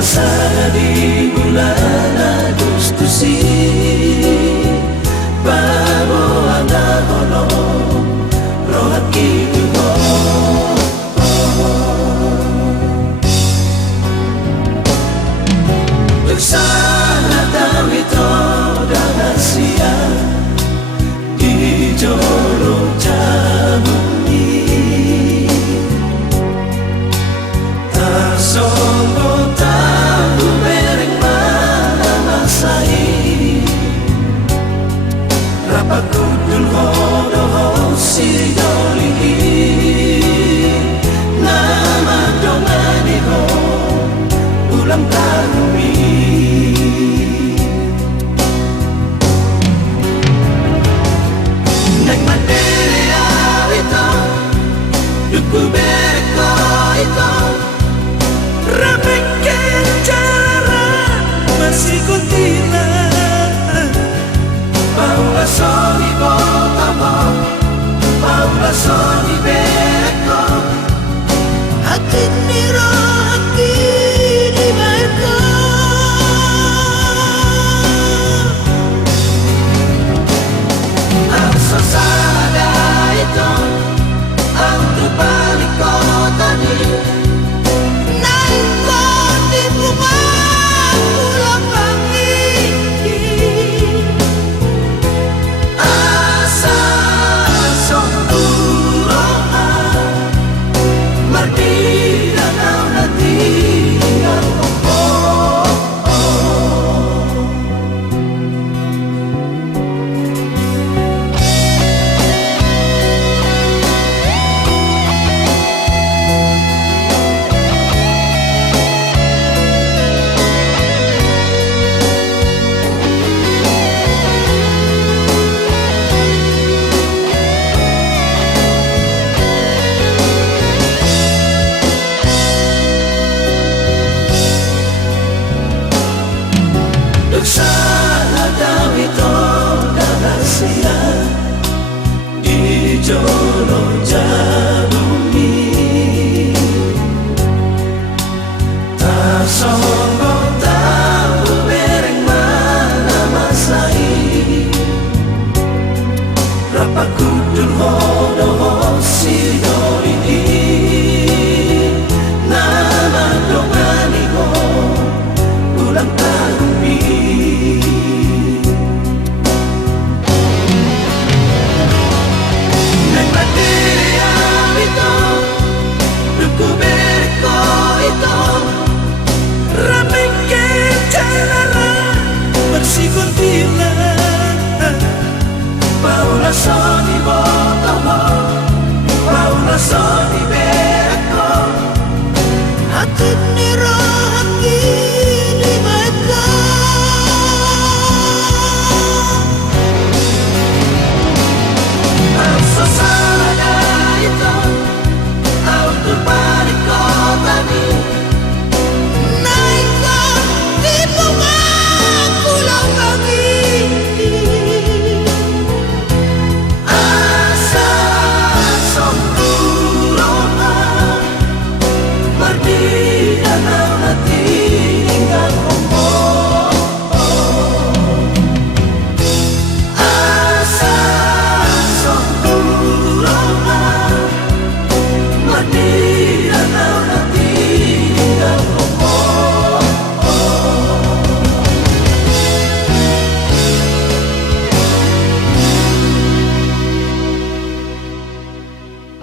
Sana di bulan Agustus bawa nahono rohat gitu Sana tahu itu rahasia di jorok jabungi tak sombong tahu mereng mana masai rapat kudul hodoh sidoli nama dongani ho ulang tahun Berko itu Ramekan cara masih kuntilan Paula soni botamo Paula soni berko Hati niro hati di berko Asa sada itu Antu balik kota ni Nangko di rumah pulang pagi Asa sempurna Merdina kau nanti Sana daw ito rahasia di jorok jabungi tak